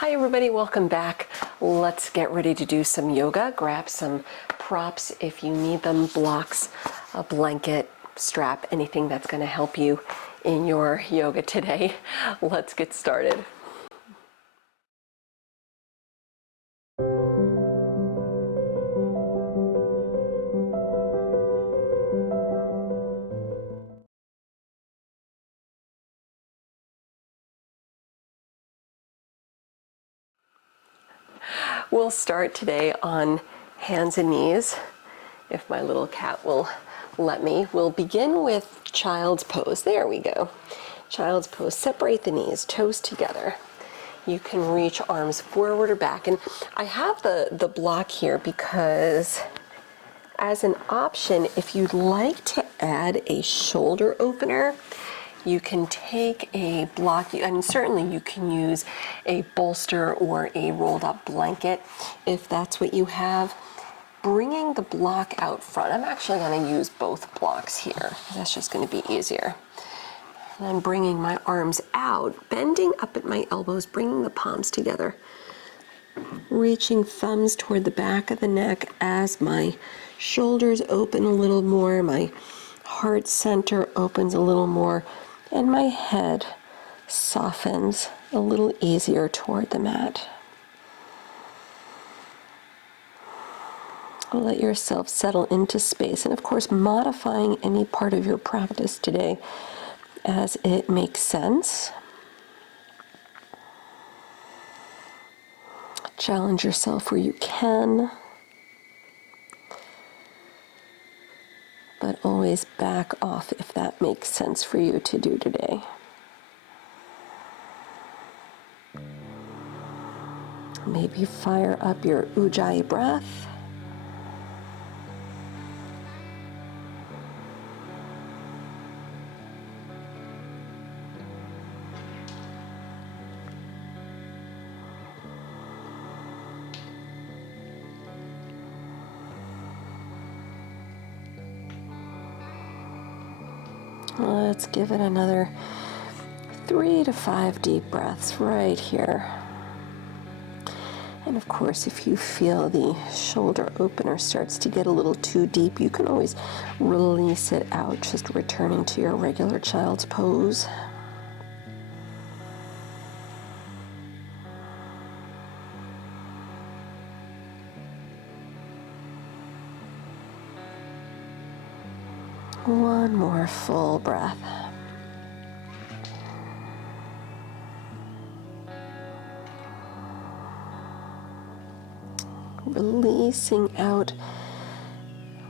Hi everybody, welcome back. Let's get ready to do some yoga. Grab some props if you need them, blocks, a blanket, strap, anything that's going to help you in your yoga today. Let's get started. We'll start today on hands and knees, if my little cat will let me. We'll begin with child's pose. There we go. Child's pose. Separate the knees, toes together. You can reach arms forward or back. And I have the block here because as an option, if you'd like to add a shoulder opener, you can take a block, and certainly you can use a bolster or a rolled up blanket if that's what you have. Bringing the block out front, I'm actually going to use both blocks here. That's just going to be easier. And then bringing my arms out, bending up at my elbows, bringing the palms together. Reaching thumbs toward the back of the neck as my shoulders open a little more, my heart center opens a little more, and my head softens a little easier toward the mat. Let yourself settle into space, and of course modifying any part of your practice today as it makes sense. Challenge yourself where you can, but always back off if that makes sense for you to do today. Maybe fire up your Ujjayi breath. Let's give it another 3 to 5 deep breaths right here. And of course, if you feel the shoulder opener starts to get a little too deep, you can always release it out, just returning to your regular child's pose. One more full breath. Releasing out,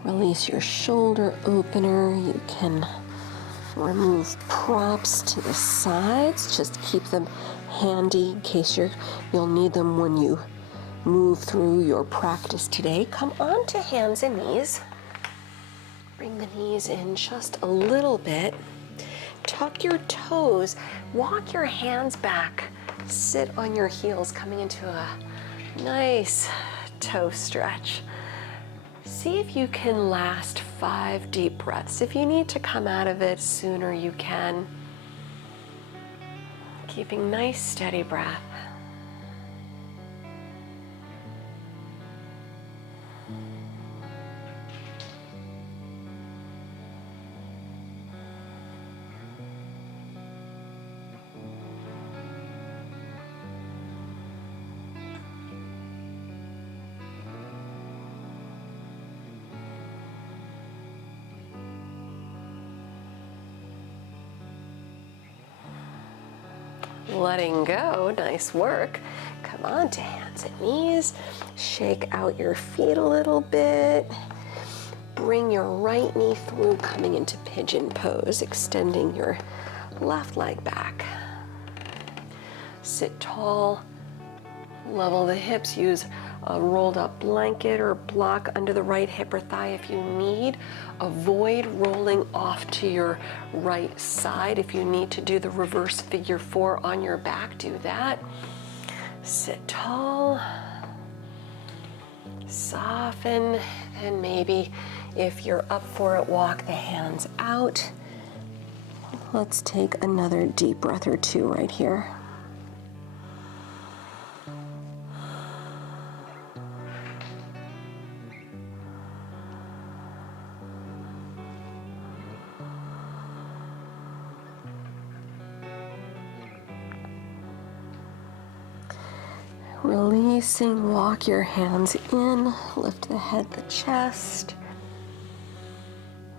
release your shoulder opener. You can remove props to the sides. Just keep them handy in case you'll need them when you move through your practice today. Come on to hands and knees. Bring the knees in just a little bit. Tuck your toes. Walk your hands back. Sit on your heels, coming into a nice toe stretch. See if you can last 5 deep breaths. If you need to come out of it sooner, you can. Keeping nice, steady breath. Letting go, nice work. Come on to hands and knees. Shake out your feet a little bit. Bring your right knee through, coming into pigeon pose, extending your left leg back. Sit tall, level the hips, use a rolled up blanket or block under the right hip or thigh if you need. Avoid rolling off to your right side. If you need to do the reverse figure 4 on your back, do that. Sit tall, soften, and maybe if you're up for it, walk the hands out. Let's take another deep breath or 2 right here. Releasing, walk your hands in, lift the head, the chest.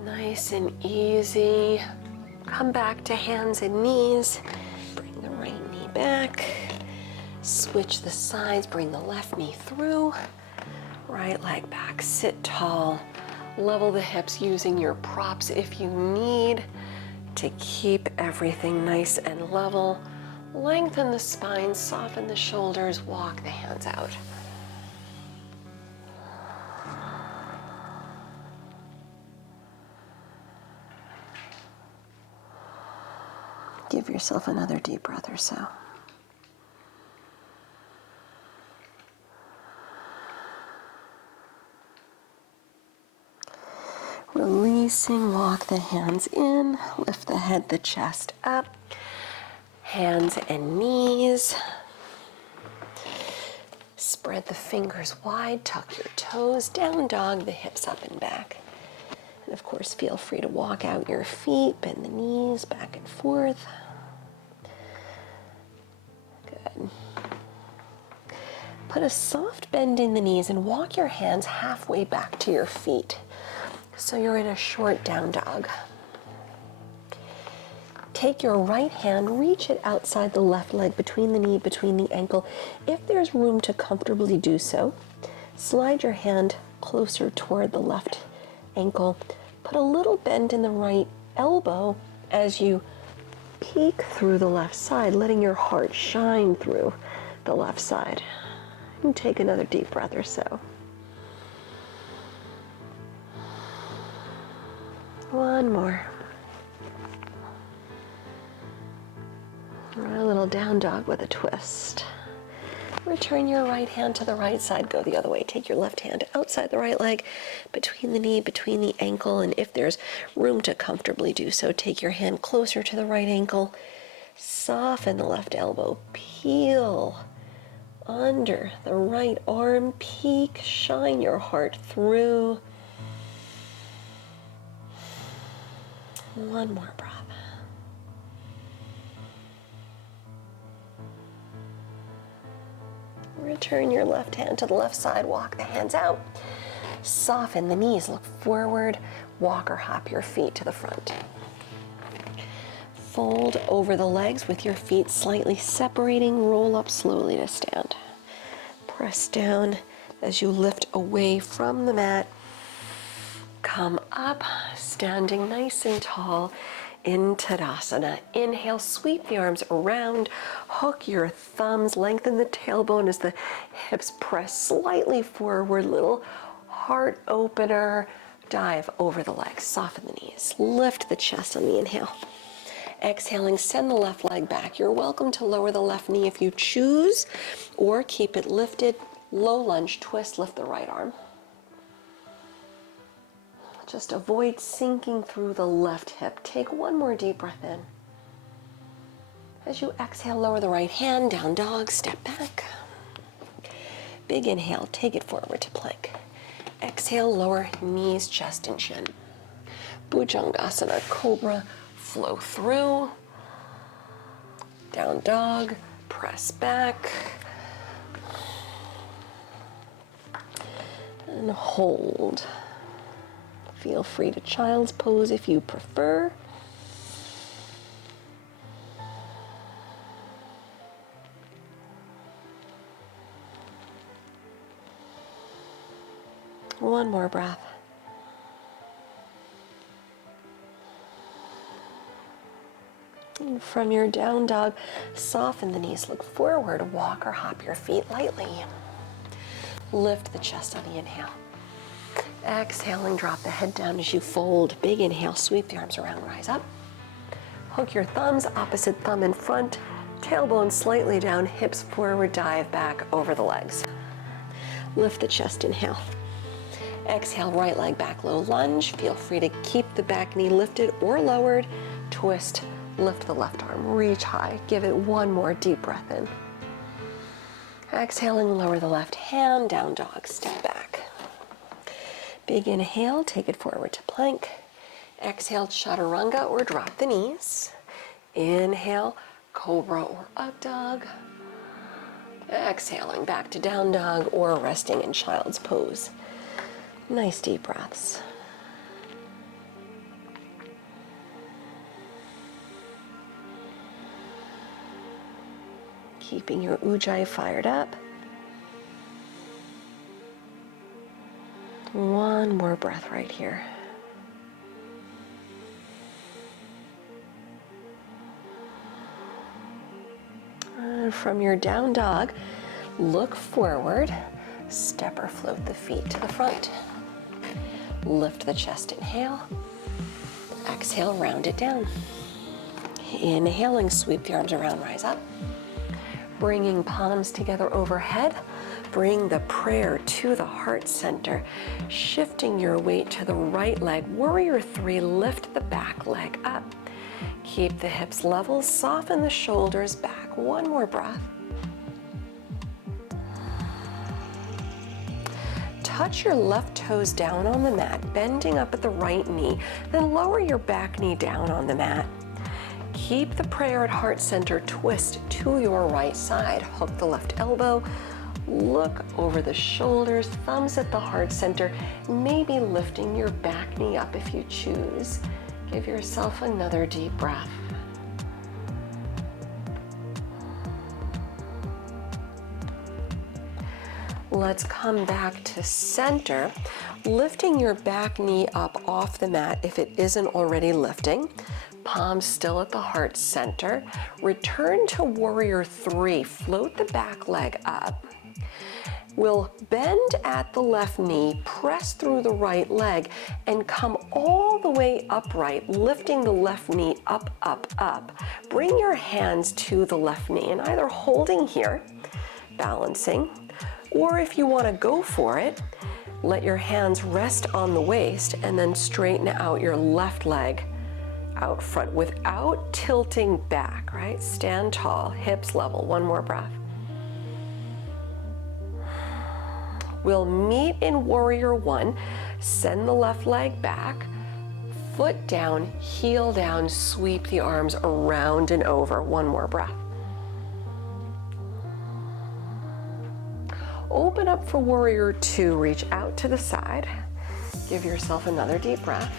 Nice and easy. Come back to hands and knees. Bring the right knee back. Switch the sides, bring the left knee through. Right leg back, sit tall. Level the hips using your props if you need to keep everything nice and level. Lengthen the spine, soften the shoulders, walk the hands out. Give yourself another deep breath or so. Releasing, walk the hands in, lift the head, the chest up, hands and knees. Spread the fingers wide, tuck your toes, down dog, the hips up and back. And of course, feel free to walk out your feet, bend the knees back and forth. Good. Put a soft bend in the knees and walk your hands halfway back to your feet. So you're in a short down dog. Take your right hand, reach it outside the left leg, between the knee, between the ankle. If there's room to comfortably do so, slide your hand closer toward the left ankle. Put a little bend in the right elbow as you peek through the left side, letting your heart shine through the left side. And take another deep breath or so. One more. A little down dog with a twist. Return your right hand to the right side, go the other way. Take your left hand outside the right leg, between the knee, between the ankle, and if there's room to comfortably do so, take your hand closer to the right ankle. Soften the left elbow, peel under the right arm, peek, shine your heart through. One more breath. Return your left hand to the left side, walk the hands out. Soften the knees, look forward, walk or hop your feet to the front. Fold over the legs with your feet slightly separating, roll up slowly to stand. Press down as you lift away from the mat. Come up, standing nice and tall in Tadasana. Inhale, sweep the arms around, hook your thumbs, lengthen the tailbone as the hips press slightly forward, little heart opener, dive over the legs, soften the knees, lift the chest on the inhale. Exhaling, send the left leg back. You're welcome to lower the left knee if you choose, or keep it lifted. Low lunge, twist, lift the right arm. Just avoid sinking through the left hip. Take one more deep breath in. As you exhale, lower the right hand, down dog, step back. Big inhale, take it forward to plank. Exhale, lower knees, chest and chin. Bhujangasana, cobra, flow through. Down dog, press back. And hold. Feel free to child's pose if you prefer. One more breath. And from your down dog, soften the knees, look forward, walk or hop your feet lightly. Lift the chest on the inhale. Exhaling, drop the head down as you fold. Big inhale, sweep the arms around, rise up. Hook your thumbs, opposite thumb in front, tailbone slightly down, hips forward, dive back over the legs. Lift the chest, inhale. Exhale, right leg back, low lunge. Feel free to keep the back knee lifted or lowered. Twist, lift the left arm, reach high. Give it one more deep breath in. Exhaling, lower the left hand, down dog, step back. Big inhale, take it forward to plank. Exhale, chaturanga or drop the knees. Inhale, cobra or up dog. Exhaling back to down dog or resting in child's pose. Nice deep breaths. Keeping your ujjayi fired up. One more breath right here. And from your down dog, look forward, step or float the feet to the front. Lift the chest, inhale. Exhale, round it down. Inhaling, sweep the arms around, rise up. Bringing palms together overhead. Bring the prayer to the heart center. Shifting your weight to the right leg. Warrior 3, lift the back leg up. Keep the hips level, soften the shoulders back. One more breath. Touch your left toes down on the mat, bending up at the right knee. Then lower your back knee down on the mat. Keep the prayer at heart center, twist to your right side. Hook the left elbow, look over the shoulders, thumbs at the heart center, maybe lifting your back knee up if you choose. Give yourself another deep breath. Let's come back to center, lifting your back knee up off the mat if it isn't already lifting. Palms still at the heart center. Return to warrior 3. Float the back leg up. We'll bend at the left knee, press through the right leg, and come all the way upright, lifting the left knee up, up, up. Bring your hands to the left knee and either holding here, balancing, or if you want to go for it, let your hands rest on the waist and then straighten out your left leg out front without tilting back, right? Stand tall, hips level. One more breath. We'll meet in warrior 1. Send the left leg back, foot down, heel down, sweep the arms around and over. One more breath. Open up for warrior 2, reach out to the side. Give yourself another deep breath.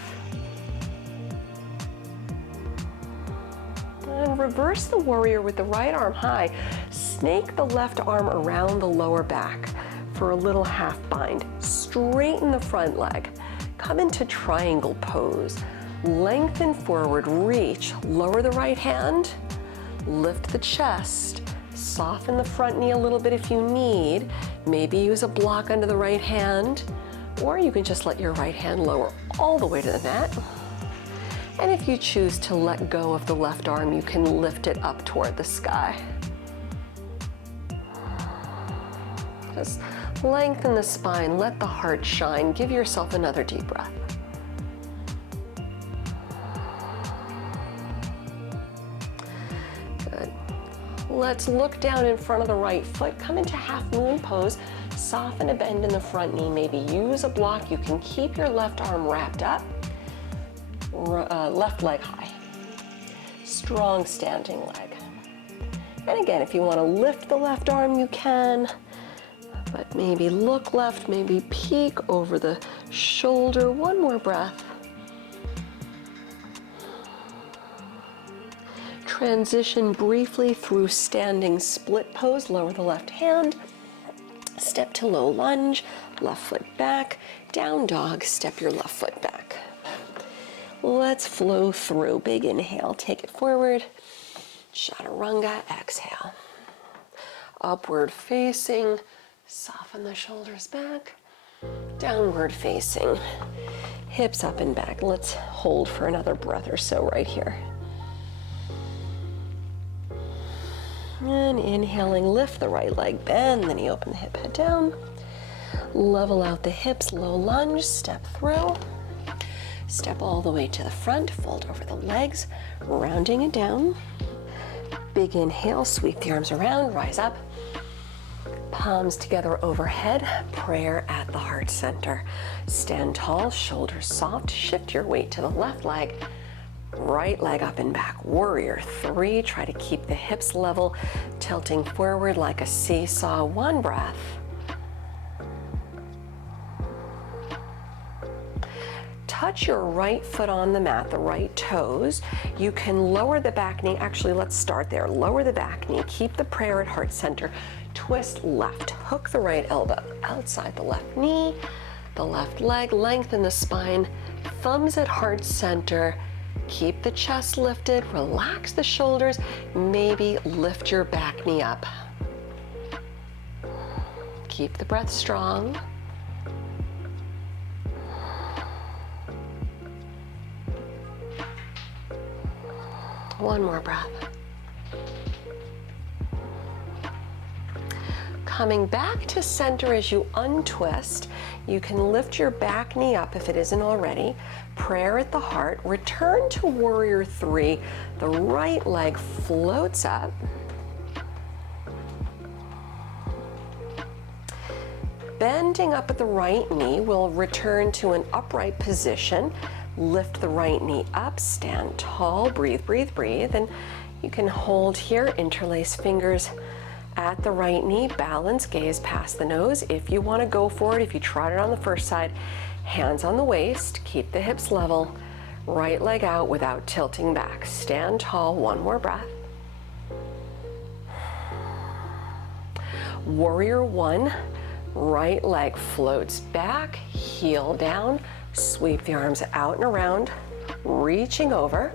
And reverse the warrior with the right arm high. Snake the left arm around the lower back for a little half bind. Straighten the front leg. Come into triangle pose. Lengthen forward, reach. Lower the right hand. Lift the chest. Soften the front knee a little bit if you need. Maybe use a block under the right hand, or you can just let your right hand lower all the way to the mat. And if you choose to let go of the left arm, you can lift it up toward the sky. Just lengthen the spine, let the heart shine. Give yourself another deep breath. Good. Let's look down in front of the right foot. Come into half moon pose. Soften a bend in the front knee. Maybe use a block. You can keep your left arm wrapped up. Left leg high. Strong standing leg. And again, if you want to lift the left arm, you can. But maybe look left, maybe peek over the shoulder. One more breath. Transition briefly through standing split pose. Lower the left hand. Step to low lunge. Left foot back. Down dog. Step your left foot back. Let's flow through. Big inhale. Take it forward. Chaturanga. Exhale. Upward facing. Soften the shoulders back. Downward facing. Hips up and back. Let's hold for another breath or so right here. And inhaling, lift the right leg, bend the knee, open the hip, head down. Level out the hips, low lunge, step through. Step all the way to the front, fold over the legs, rounding it down. Big inhale, sweep the arms around, rise up. Palms together overhead, prayer at the heart center. Stand tall, shoulders soft, shift your weight to the left leg. Right leg up and back. Warrior 3. Try to keep the hips level, tilting forward like a seesaw. One breath. Touch your right foot on the mat, the right toes. You can lower the back knee. Actually, let's start there. Lower the back knee. Keep the prayer at heart center. Twist left. Hook the right elbow outside the left knee, the left leg. Lengthen the spine. Thumbs at heart center. Keep the chest lifted. Relax the shoulders. Maybe lift your back knee up. Keep the breath strong. One more breath. Coming back to center as you untwist, you can lift your back knee up if it isn't already. Prayer at the heart. Return to Warrior 3. The right leg floats up. Bending up at the right knee, we'll return to an upright position. Lift the right knee up, stand tall, breathe, breathe, breathe. And you can hold here, interlace fingers at the right knee, balance, gaze past the nose. If you want to go for it, if you tried it on the first side, hands on the waist, keep the hips level, right leg out without tilting back. Stand tall, one more breath. Warrior 1, right leg floats back, heel down, sweep the arms out and around, reaching over.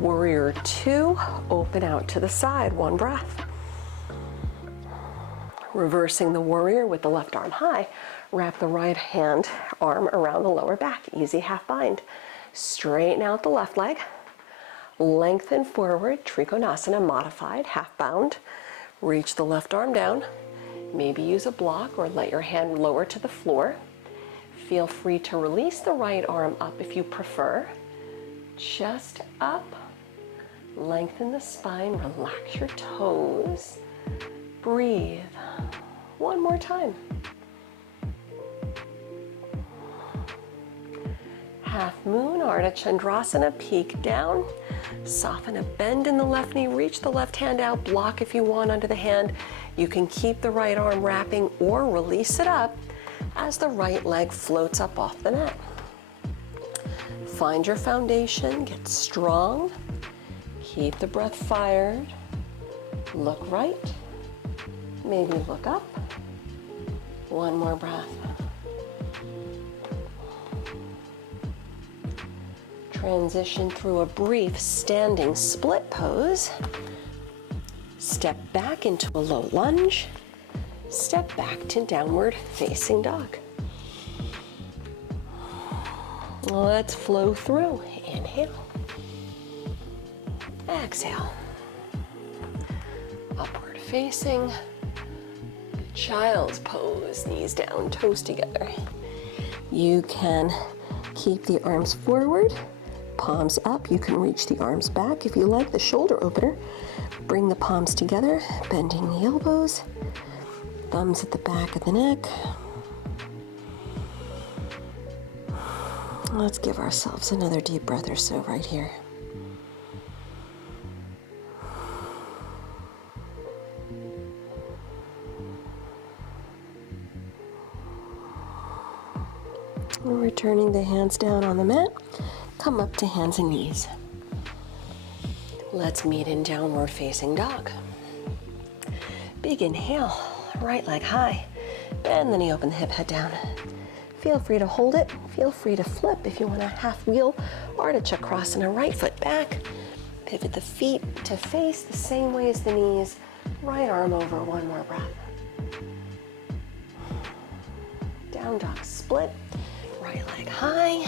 Warrior 2, open out to the side, one breath. Reversing the warrior with the left arm high, wrap the right hand arm around the lower back, easy half bind. Straighten out the left leg, lengthen forward, Trikonasana modified, half bound. Reach the left arm down, maybe use a block or let your hand lower to the floor. Feel free to release the right arm up if you prefer. Chest up, lengthen the spine, relax your toes. Breathe. One more time. Half moon, Arda, Chandrasana, peek down. Soften a bend in the left knee, reach the left hand out, block if you want under the hand. You can keep the right arm wrapping or release it up as the right leg floats up off the mat. Find your foundation, get strong, keep the breath fired, look right, maybe look up. One more breath. Transition through a brief standing split pose. Step back into a low lunge. Step back to downward facing dog. Let's flow through. Inhale. Exhale. Upward facing. Child's pose, knees down, toes together. You can keep the arms forward, palms up. You can reach the arms back if you like, the shoulder opener. Bring the palms together, bending the elbows. Thumbs at the back of the neck. Let's give ourselves another deep breath or so right here. Returning the hands down on the mat, come up to hands and knees. Let's meet in downward facing dog. Big inhale. Right leg high, bend the knee, open the hip, head down. Feel free to hold it. Feel free to flip if you want a half wheel. Arda Chakrasana, right foot back. Pivot the feet to face the same way as the knees. Right arm over, one more breath. Down dog split, right leg high.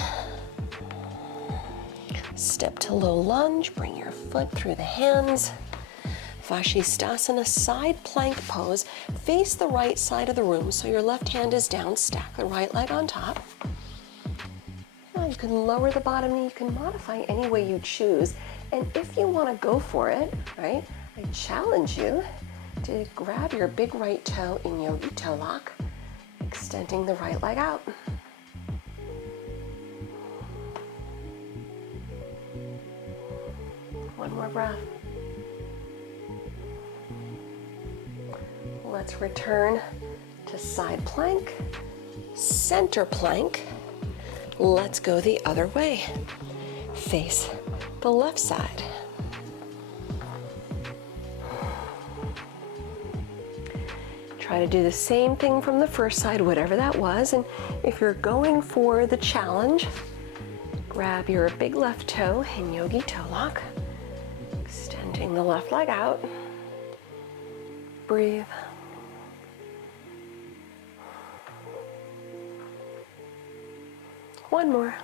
Step to low lunge, bring your foot through the hands. Vashisthasana, side plank pose. Face the right side of the room so your left hand is down. Stack the right leg on top. Now you can lower the bottom knee. You can modify any way you choose. And if you want to go for it, right, I challenge you to grab your big right toe in yogi toe lock, extending the right leg out. One more breath. Let's return to side plank, center plank. Let's go the other way. Face the left side. Try to do the same thing from the first side, whatever that was. And if you're going for the challenge, grab your big left toe in yogi toe lock, extending the left leg out. Breathe. One more.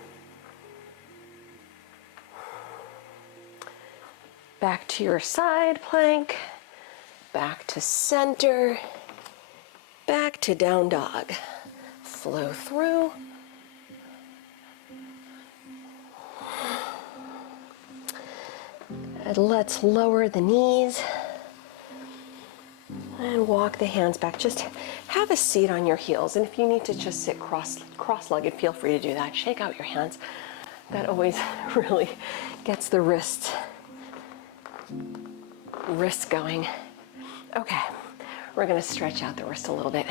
Back to your side plank, back to center, back to down dog. Flow through. And let's lower the knees and walk the hands back. Just have a seat on your heels, and if you need to just sit cross-legged, feel free to do that. Shake out your hands. That always really gets the wrists going. Okay, we're gonna stretch out the wrist a little bit.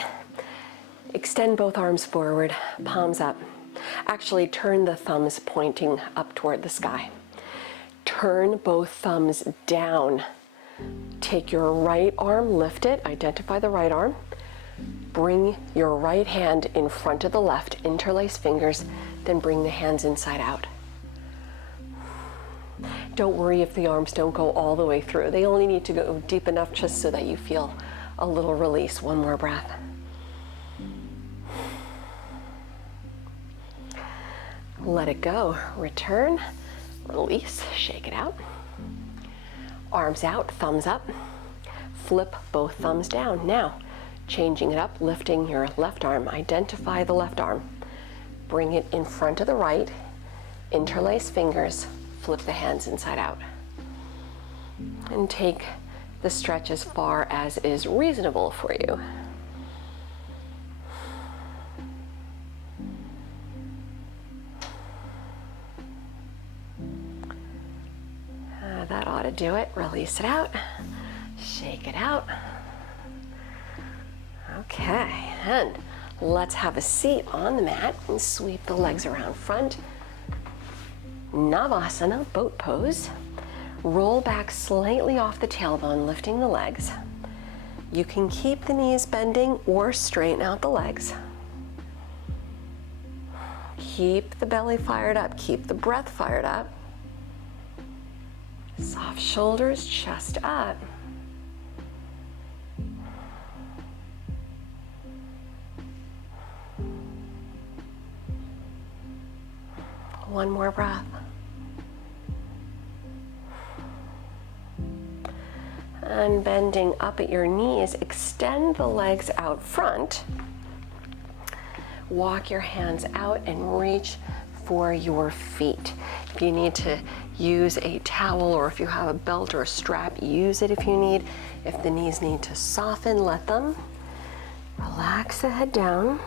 Extend both arms forward, palms up. Actually, turn the thumbs pointing up toward the sky. Turn both thumbs down. Take your right arm, lift it, identify the right arm. Bring your right hand in front of the left, interlace fingers, then bring the hands inside out. Don't worry if the arms don't go all the way through. They only need to go deep enough just so that you feel a little release. One more breath. Let it go. Return, release, shake it out. Arms out, thumbs up. Flip both thumbs down. Now, changing it up, lifting your left arm. Identify the left arm. Bring it in front of the right. Interlace fingers. Flip the hands inside out. And take the stretch as far as is reasonable for you. That ought to do it. Release it out. Shake it out. Okay, and let's have a seat on the mat and sweep the legs around front. Navasana, boat pose. Roll back slightly off the tailbone, lifting the legs. You can keep the knees bending or straighten out the legs. Keep the belly fired up, keep the breath fired up. Soft shoulders, chest up. One more breath. And bending up at your knees, extend the legs out front. Walk your hands out and reach for your feet. If you need to use a towel or if you have a belt or a strap, use it if you need. If the knees need to soften, let them. Relax the head down.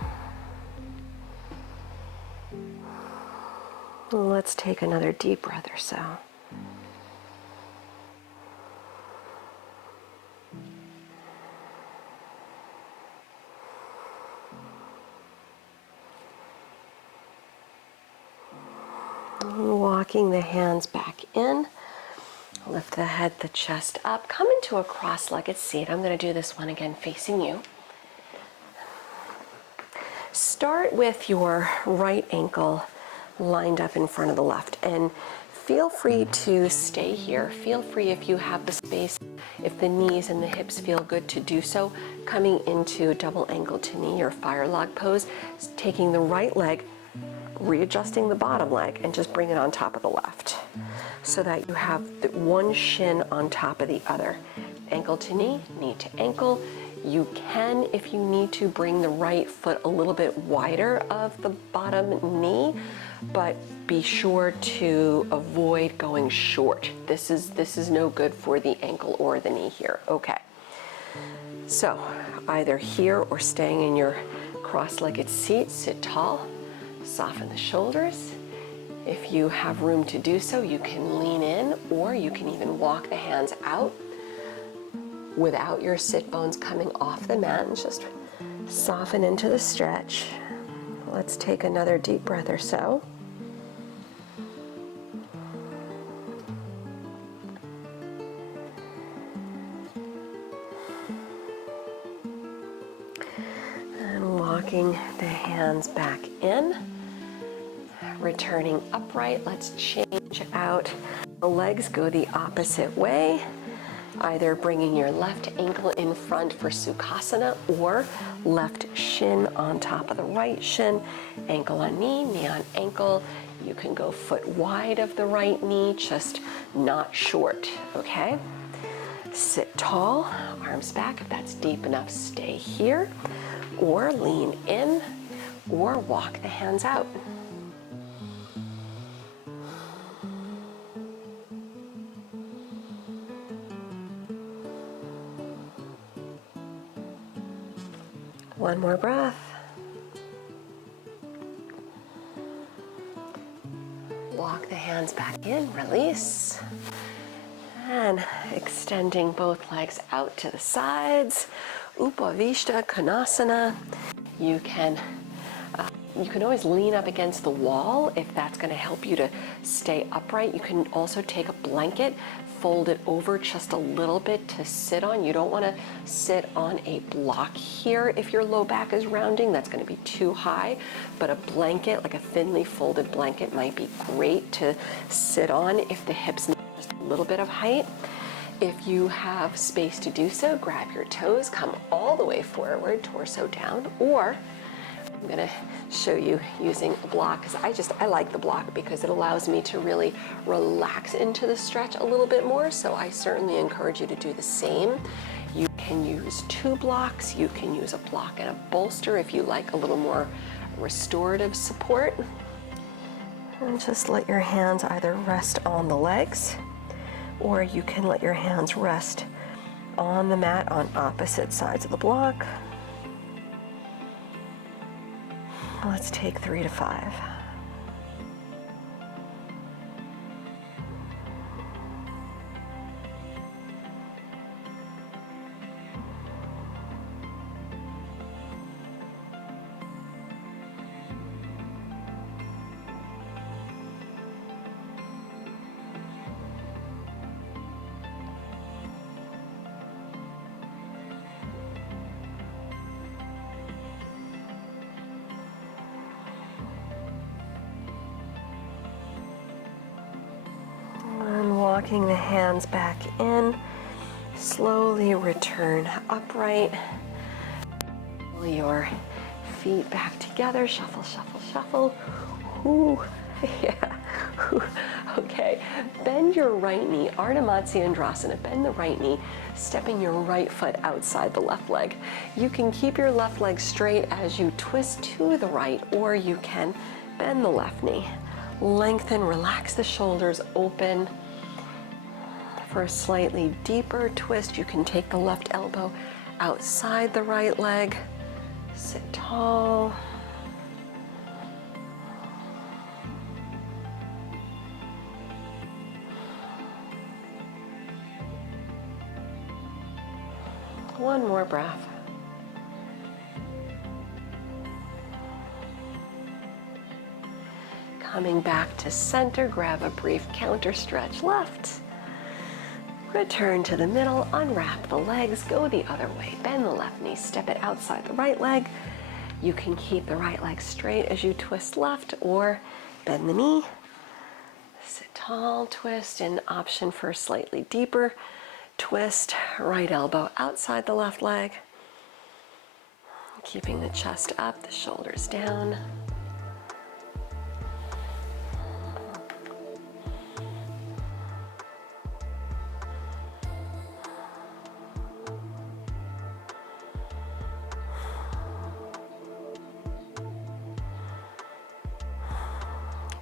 Let's take another deep breath or so. Walking the hands back in, lift the head, the chest up, come into a cross-legged seat. I'm going to do this one again facing you. Start with your right ankle lined up in front of the left, and feel free to stay here. Feel free, if you have the space, if the knees and the hips feel good, to do so, coming into double ankle to knee or fire log pose, taking the right leg, readjusting the bottom leg, and just bring it on top of the left so that you have the one shin on top of the other. Ankle to knee, knee to ankle. You can, if you need to, bring the right foot a little bit wider of the bottom knee, but be sure to avoid going short. This is no good for the ankle or the knee here. Okay. So either here or staying in your cross-legged seat, sit tall, soften the shoulders, If you have room to do so, you can lean in, or you can even walk the hands out without your sit bones coming off the mat, and just soften into the stretch. Let's take another deep breath or so. And walking the hands back in, returning upright. Let's change out. The legs go the opposite way, either bringing your left ankle in front for Sukhasana or left shin on top of the right shin, ankle on knee, knee on ankle. You can go foot wide of the right knee, just not short, okay? Sit tall, arms back. If that's deep enough, stay here, or lean in, or walk the hands out. One more breath. Walk the hands back in, release. And extending both legs out to the sides. Upavishta Konasana. You can always lean up against the wall if that's going to help you to stay upright. You can also take a blanket, fold it over just a little bit to sit on. You don't want to sit on a block here if your low back is rounding. That's going to be too high. But a blanket, like a thinly folded blanket, might be great to sit on if the hips need just a little bit of height. If you have space to do so, grab your toes, come all the way forward, torso down, or I'm going to show you using a block, because I like the block because it allows me to really relax into the stretch a little bit more. So I certainly encourage you to do the same. You can use two blocks. You can use a block and a bolster if you like a little more restorative support. And just let your hands either rest on the legs, or you can let your hands rest on the mat on opposite sides of the block. Let's take 3 to 5. Walking the hands back in, slowly return upright. Pull your feet back together, shuffle, shuffle, shuffle. Ooh, yeah. Okay, bend your right knee, Ardha Matsyendrasana. Bend the right knee, stepping your right foot outside the left leg. You can keep your left leg straight as you twist to the right, or you can bend the left knee. Lengthen, relax the shoulders, open. For a slightly deeper twist, you can take the left elbow outside the right leg. Sit tall. One more breath. Coming back to center, grab a brief counter stretch left. Return to the middle, unwrap the legs, go the other way. Bend the left knee, step it outside the right leg. You can keep the right leg straight as you twist left, or bend the knee. Sit tall, twist, and option for a slightly deeper twist. Right elbow outside the left leg. Keeping the chest up, the shoulders down.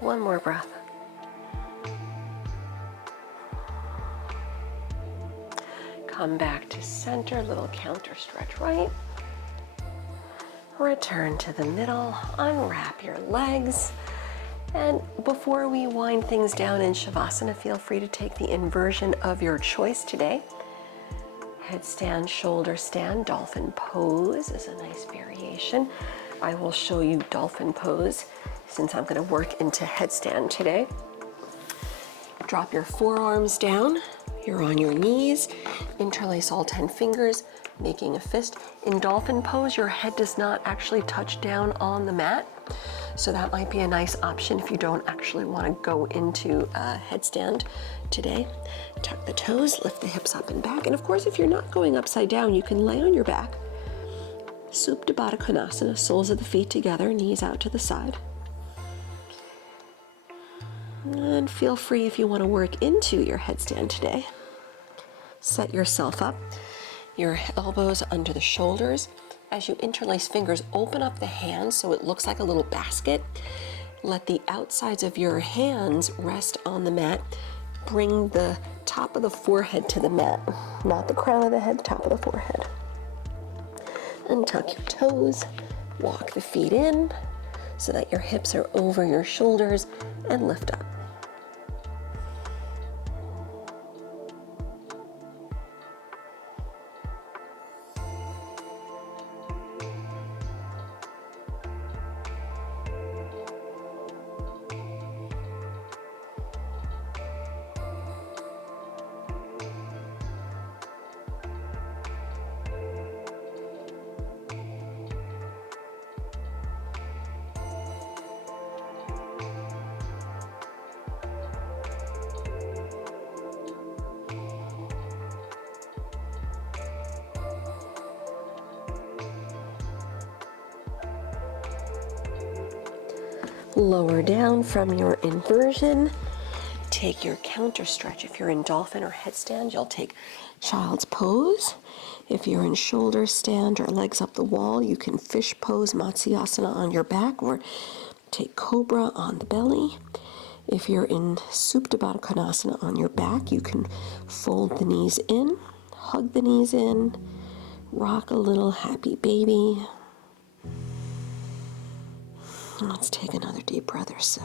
One more breath. Come back to center, little counter stretch right. Return to the middle, unwrap your legs, And before we wind things down in Shavasana, feel free to take the inversion of your choice today. Headstand, shoulder stand, Dolphin Pose is a nice variation. I will show you Dolphin Pose since I'm going to work into headstand today. Drop your forearms down. You're on your knees. Interlace all 10 fingers, making a fist. In Dolphin Pose, your head does not actually touch down on the mat. So that might be a nice option if you don't actually want to go into a headstand today. Tuck the toes, lift the hips up and back. And of course, if you're not going upside down, you can lay on your back. Supta Baddha Konasana, soles of the feet together, knees out to the side. And feel free if you want to work into your headstand today. Set yourself up, your elbows under the shoulders. As you interlace fingers, open up the hands so it looks like a little basket. Let the outsides of your hands rest on the mat. Bring the top of the forehead to the mat, not the crown of the head, the top of the forehead. And tuck your toes, walk the feet in so that your hips are over your shoulders and lift up. Lower down from your inversion. Take your counter stretch. If you're in Dolphin or Headstand, you'll take Child's Pose. If you're in shoulder stand or legs up the wall, you can fish pose Matsyasana on your back or take Cobra on the belly. If you're in Supta Baddha Konasana on your back, you can fold the knees in, hug the knees in, rock a little happy baby. Let's take another deep breath or so.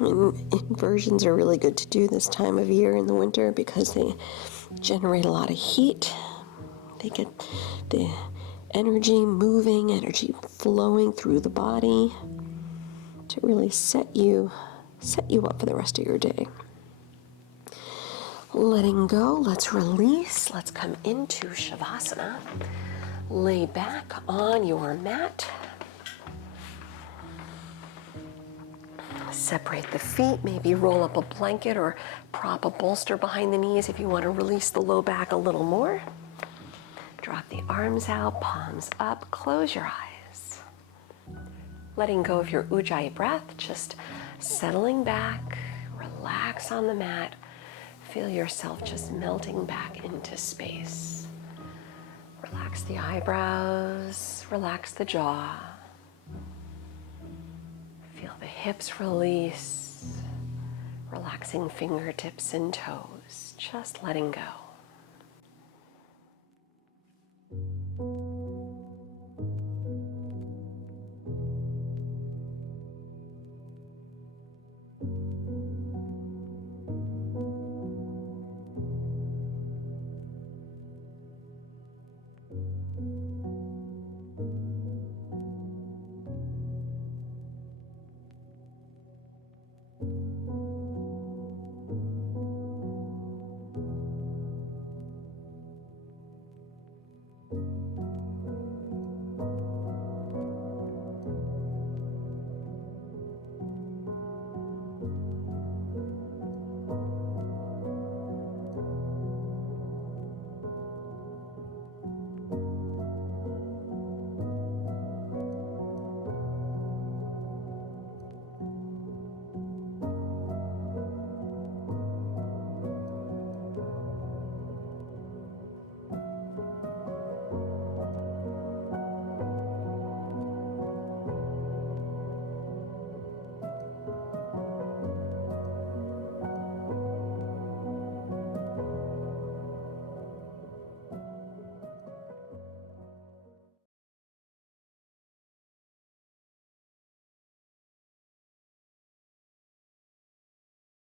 Inversions are really good to do this time of year in the winter because they generate a lot of heat. They get the energy moving, energy flowing through the body to really set you up for the rest of your day. Letting go, let's release, let's come into Shavasana. Lay back on your mat. Separate the feet, maybe roll up a blanket or prop a bolster behind the knees if you want to release the low back a little more. Drop the arms out, palms up, close your eyes. Letting go of your Ujjayi breath, just settling back, relax on the mat. Feel yourself just melting back into space. Relax the eyebrows, relax the jaw. Feel the hips release, relaxing fingertips and toes, just letting go.